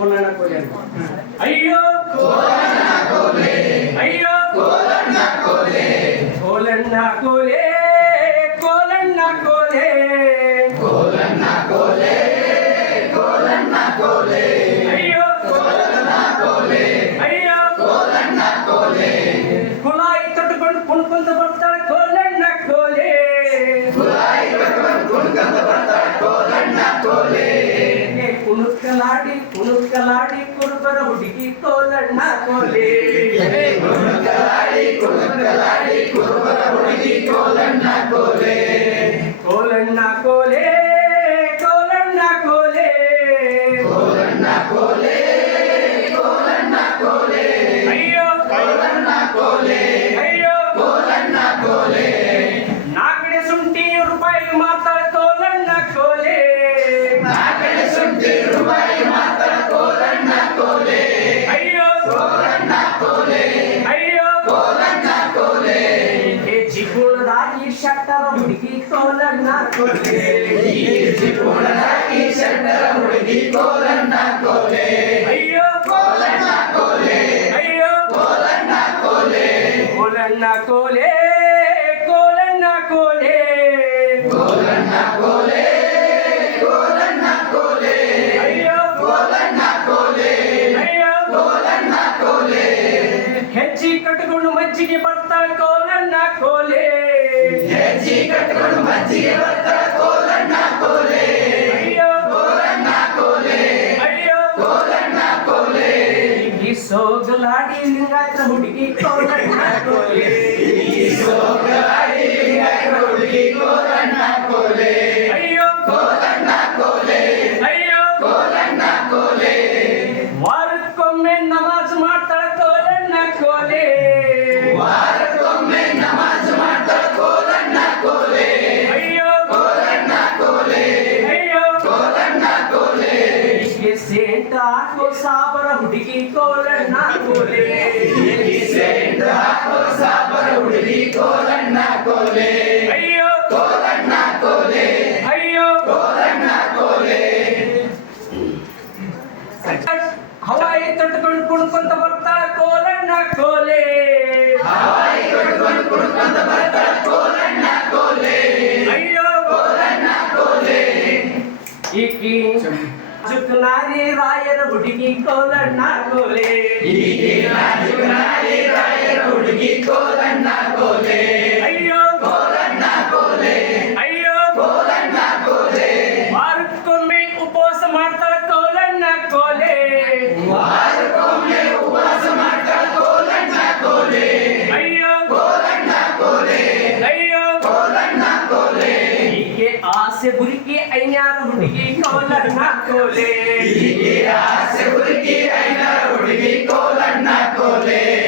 కోలన కోలేను అయ్యో కోలన కోలే అయ్యో కోలన కోలే కోలన కోలే కోలన కోలే కోలన కోలే కోలన కోలే అయ్యో కోలన కోలే అయ్యో కోలన కోలే కులాయి తట్టుకొని పుణుకుంత పడతాడు కోలన్న కోలే కులాయి తట్టుకొని పుణుకుంత పడతాడు కోలన్న కోలే dólares. ¡Ah! ಶಟ್ಟರ ಹುಡುಗಿ ಕೋಲಣ್ಣ ಕೋಲೆ ಈ ಶೆಟ್ಟರ ಹುಡುಗಿ ಕೋಲಣ್ಣ ಕೋಲೆ ಅಯ್ಯೋ ಕೋಲಣ್ಣ ಕೋಲೆ ಅಯ್ಯೋ ಕೋಲಣ್ಣ ಕೋಲೆ ಕೋಲಣ್ಣ ಕೋಲೆ ಕೋಲಣ್ಣ ಕೋಲೆ ಕೋಲಣ್ಣ ಕೋಲೆ ಕೋಲಣ್ಣ ಕೋಲೆ ಅಯ್ಯೋ ಕೋಲಣ್ಣ ಕೋಲೆ ಅಯ್ಯೋ ಕೋಲಣ್ಣ ಕೋಲೆ ಹೆಜ್ಜಿ ಕಟ್ಟಿಕೊಂಡು ಮಜ್ಜಿಗೆ ಬರ್ತಾಳೆ ಕೋಲಣ್ಣ ಕೋಲೆ ಹೆಜ್ಜಿ ಕಟ್ಕೊಂಡು ಮಜ್ಜಿಗೆ ಬರ್ತಾಳ ಕೋಲಣ್ಣ ಕೋಲೆ ಅಯ್ಯೋ ಕೋಲಣ್ಣ ಕೋಲೆ ಅಯ್ಯೋ ಕೋಲಣ್ಣ ಕೋಲೆ ಈ ಸೋಗಲಾಡಿ ಲಿಂಗಾಯತ ಹುಡುಗಿ ಕೋಲಣ್ಣ ಕೋಲೆ ಹುಡುಗಿ ಕೋಲಣ್ಣ ಕೋಲೆ ಈ ಸೆಂಟ್ ಹಾಕೋ ಸಾಬರ ಹುಡುಗಿ ಕೋಲಣ್ಣ ಕೋಲೆ ಅಯ್ಯೋ ಕೋಲಣ್ಣ ಕೋಲೆ ಅಯ್ಯೋ ಕೋಲಣ್ಣ ಕೋಲೆ ಹವಾಯಿ ತಟ್ಕೊಂಡು ಕುಣ್ಕೊಂತ ಬರ್ತಾಳ ಕೋಲಣ್ಣ ಕೋಲೆ ಹವಾಯಿ ಕಟ್ಕೊಂಡು ಕುಡ್ಕೊಂತ ಬರ್ತಾಳ ಕೋಲಣ್ಣ ಕೋಲೆ ಅಯ್ಯೋ ಕೋಲಣ್ಣ ಕೋಲೆ ಈಕಿ ಜುಕ್ನಾರಿ ರಾಯರ ಹುಡುಗಿ ಕೋಲಣ್ಣ ಕೋಲೆ ಹೀಗೆ ನಾಜುಕನಾರಿ ರಾಯರ ಹುಡುಗಿ ಕೋಲಣ್ಣ ಕೋಲೆ ಅಯ್ಯೋ ಕೋಲಣ್ಣ ಕೋಲೆ ಅಯ್ಯೋ ಕೋಲಣ್ಣ ಕೋಲೆ ವಾರಕ್ಕೊಮ್ಮೆ ಉಪವಾಸ ಮಾಡ್ತಾಳ ಕೋಲಣ್ಣ ಕೋಲೆ आसे बुरकी अइना हुडगी कोलन्ना कोले आसे बुरकी अइना हुडगी कोलन्ना कोले